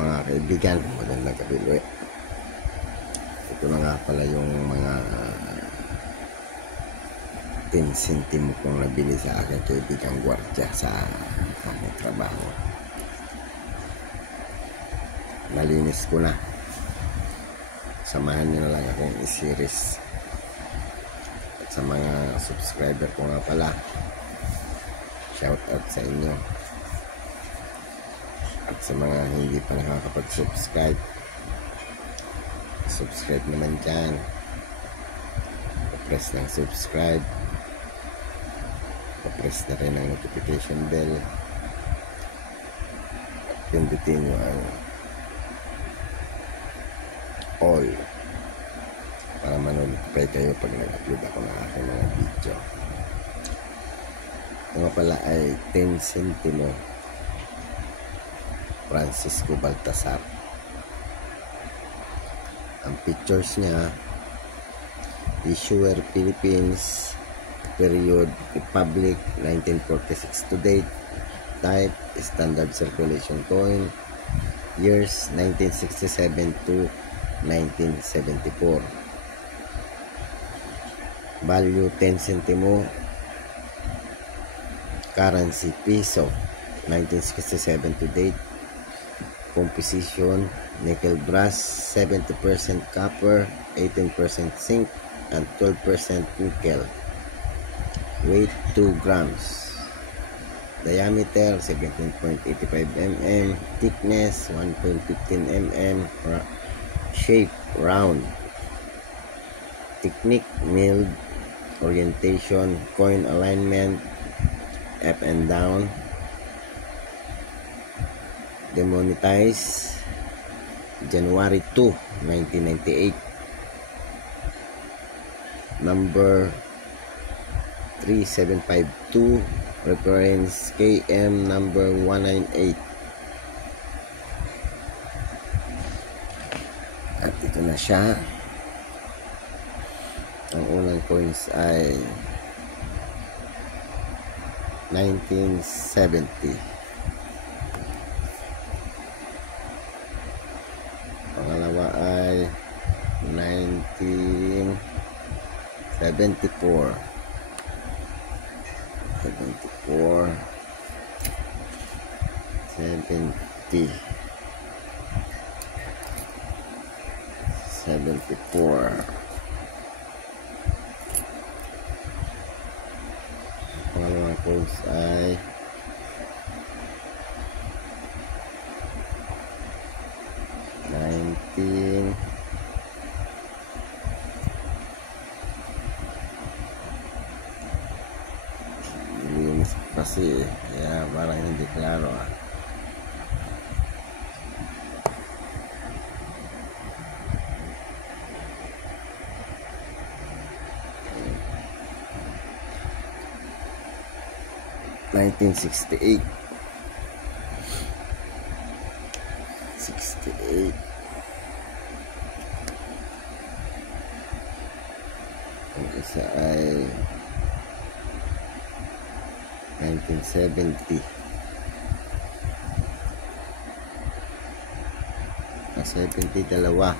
Mga kaibigan, magandang gabi ulit. Ito na nga pala yung mga 10 centimo kong nabili sa aking kaibigang gwardiya sa aking trabaho. Nalinis ko na. Samahan nyo na lang akong i-series. At sa mga subscriber ko nga pala, shout out sa inyo. At sa mga hindi pa nakakapag-subscribe, subscribe naman dyan. Press ng subscribe, press na rin ang notification bell, pindutin nyo ang all para manonotify kayo pag nag-upload ako ng aking mga video. Ito nga pala ay 10 centimo Francisco Baltasar. Ang pictures niya, issuer Philippines, period Republic 1946 to date, type standard circulation coin, years 1967 to 1974, value 10 centimo, currency peso 1967 to date, composition nickel brass, 70% copper, 18% zinc, and 12% nickel. Weight 2 grams. Diameter 17.85 mm. Thickness 1.15 mm. Shape round. Technique milled. Orientation, coin alignment, up and down. Demonetized January 2, 1998. Number 3752, reference KM number 198. At ito na siya. Ang unang coins ay 1970. Pangalawa ay 1974. 70 74. Pangalawang codes ay 19 linis kasi kaya parang hindi klaro ah. $1968 ang isa ay 1970 70 dalawa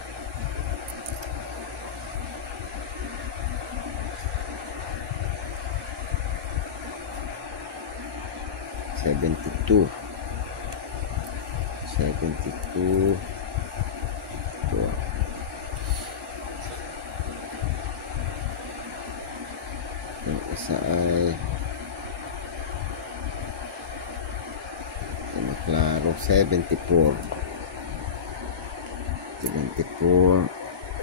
72 ito. Yung isa ay klaro 74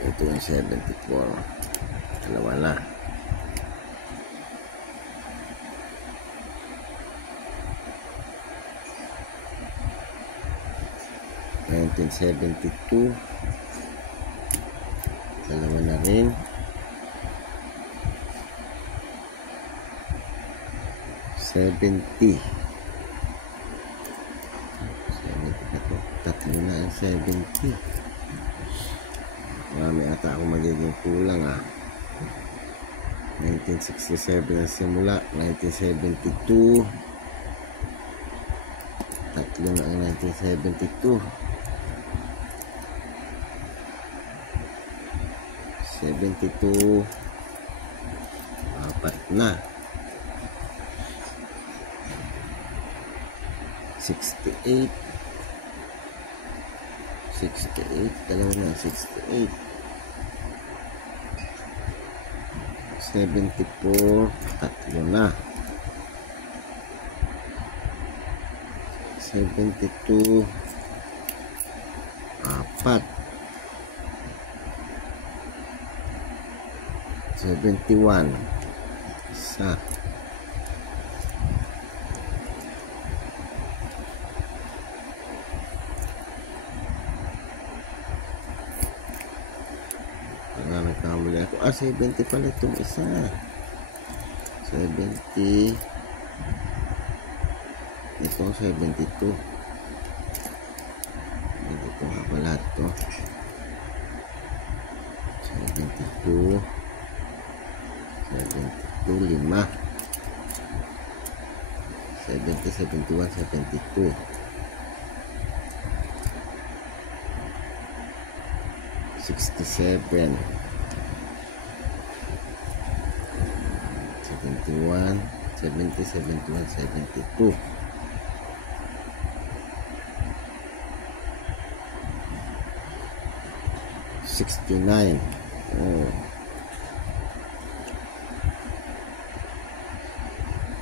ito yung 74 dalawa na. $1972 dalawa na rin. 70 tatlo na ang 70. Marami ata ako magiging kulang ah. 1967 ang simula, 1972 tatlo na ang 1972. 72, apat na. 68, 68, dalawa na, 68. 74, tatlo na. 72, apat. 71, isa. 70 pala itong isa. 70. Ito 72. Ito nga pala ito. 72. 72, 5. 70, 71, 72. 67. 71, 70, 71, 72. 69. Oh.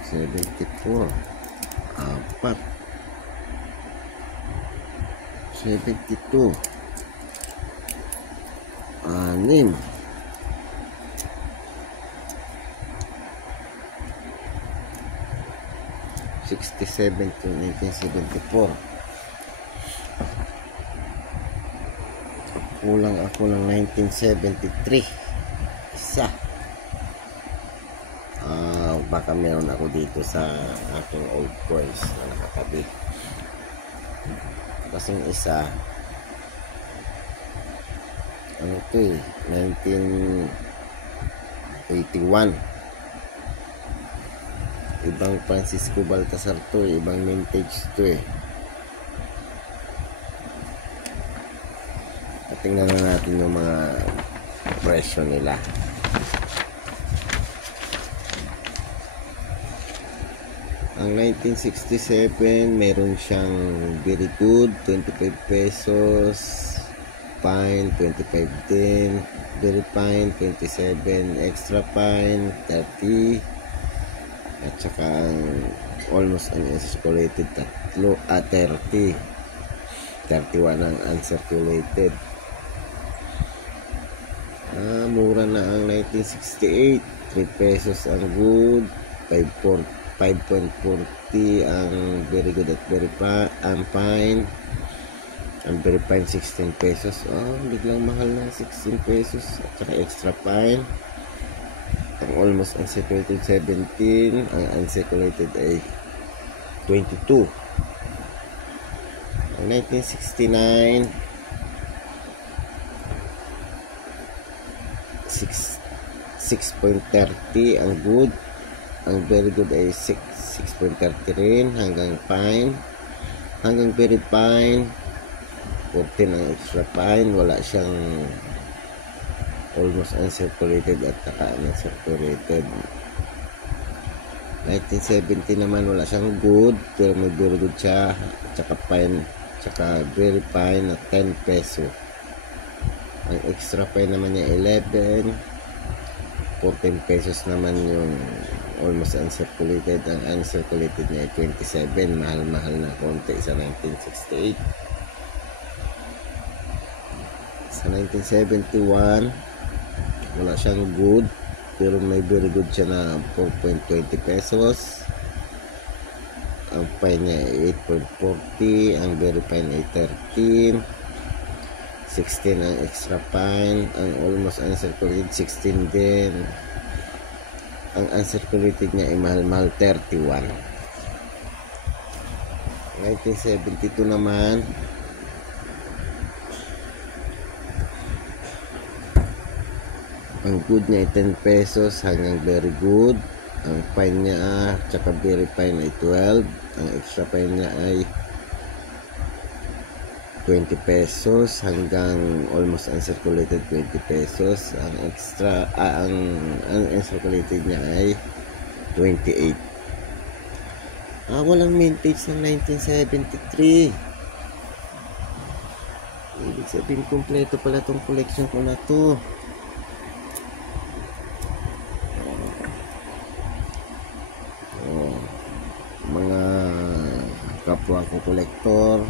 74. Apat. 72. Anim. 67 to 1974. Kulang ako ng 1973. Isa. Baka meron ako dito sa aking old coins na nakatabi. Kasing isa, ano ito eh, 1981. Ibang Francisco Baltasar to eh, ibang vintage to eh. At tingnan na natin yung mga presyo nila. Ang 1967 meron siyang very good 25 pesos, fine 25 din, very fine 27, extra fine 30, at saka ang almost uncirculated 30, 31 ang uncirculated. Mura na ang 1968, 3 pesos ang good, 5.40 ang very good at very fine. Ang very fine 16 pesos. Biglang mahal na, 16 pesos at saka extra fine. Ang almost uncirculated 17, ang uncirculated ay 22. Ang 1969 6.30 ang good. Ang very good ay 6.30 rin hanggang fine. Hanggang very fine 14 ang extra fine. Wala siyang almost uncirculated at saka uncirculated. 1970 naman wala siyang good pero may very good siya at saka fine at saka very fine at 10 peso. Ang extra fine naman niya 11. 14 pesos naman yung almost uncirculated. Ang uncirculated niya ay 27. Mahal-mahal na konti sa 1968. Sa 1971 wala siyang good pero may very good siya na 4.20 pesos. Ang fine niya ay 8.40. Ang very fine ay 13. 16 ang extra fine. Ang almost uncirculated 16 din. Ang uncirculated niya ay mahal-mahal 31. 1972 naman ang good niya ay 10 pesos hanggang very good. Ang fine niya tsaka very fine ay 12. Ang extra fine niya ay 20 pesos hanggang almost uncirculated 20 pesos. Ang extra, ang uncirculated niya ay 28. Walang vintage ng 1973. Ibig sabihin, kompleto pala tong collection ko na to. Mga kapwa ko kolektor,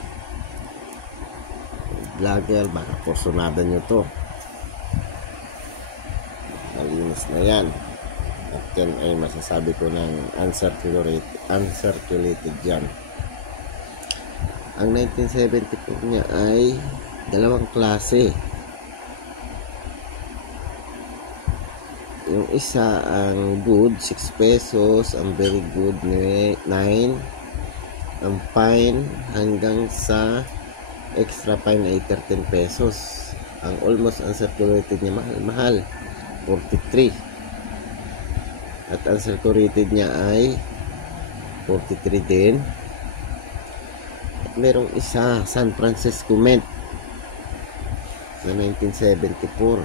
vlogger, baka porsyonada nyo to. Malinis na yan. At yan ay masasabi ko ng uncirculated yan. Ang 1974 niya ay dalawang klase. Yung isa ang good 6 pesos, ang very good 9, ang fine hanggang sa extra fine ay 13 pesos. Ang almost uncirculated niya mahal 43. At uncirculated niya ay 43 din. At merong isa, San Francisco Mint na 1974.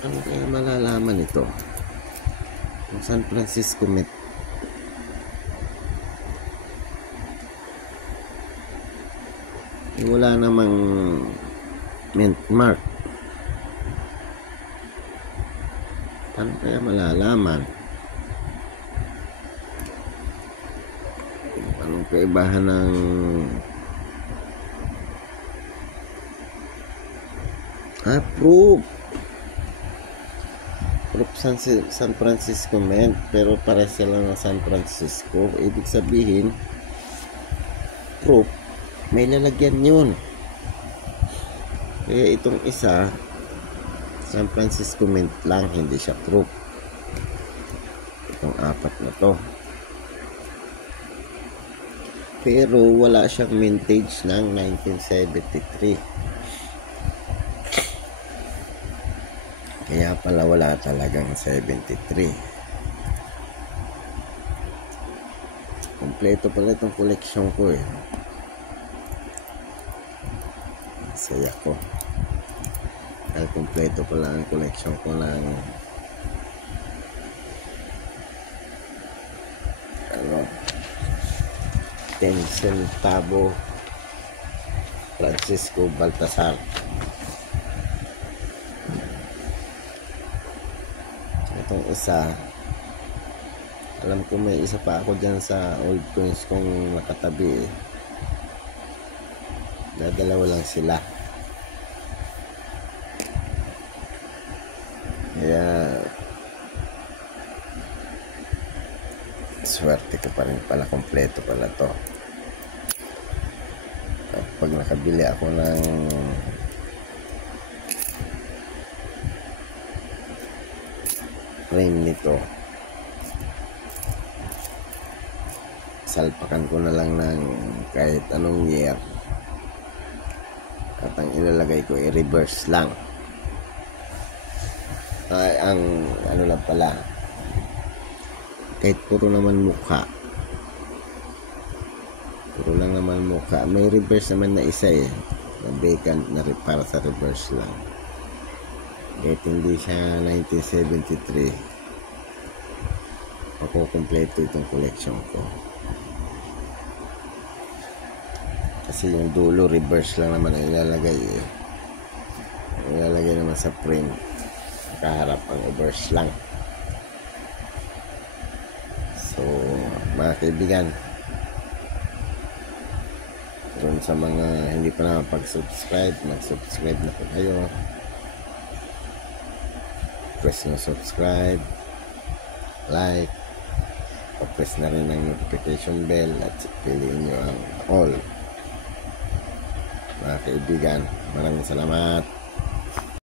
Ano kaya malalaman ito? Yung San Francisco Mint. Wala namang mint mark. Ano kaya malalaman? Anong kaibahan ng proof San Francisco Mint, pero para sila ng San Francisco. Ibig sabihin, proof may lalagyan yun. Kaya itong isa, San Francisco Mint lang, hindi siya proof. Itong apat na to. Pero wala siyang mintage ng 1973. Kaya pala wala talagang 73. Kompleto pala itong collection ko eh. Saya ko. Dahil kompleto pala ang collection ko ng ano, 10 centavo Francisco Baltasar. Itong isa, alam ko may isa pa ako dyan sa old coins kong nakatabi eh. Dadalawa lang sila. Kaya swerte ko pa rin pala, kompleto pala to. At pag nakabili ako ng frame nito, salpakan ko na lang ng kahit anong year. At ang ilalagay ko i-reverse lang. Ang ano lang pala, kahit puro naman mukha, puro lang naman mukha, may reverse naman na isa eh, na vacant na para sa reverse lang. Kahit hindi siya 1973, makukumpleto itong collection ko. Kasi yung dulo reverse lang naman ang ilalagay eh. Ilalagay naman sa frame, kaharap ang reverse lang. So mga kaibigan, kung sa mga hindi pa nakapag-subscribe, mag-subscribe na po kayo. Press na subscribe, like, press na rin ang notification bell at piliin nyo ang all. Mga kaibigan, maraming salamat.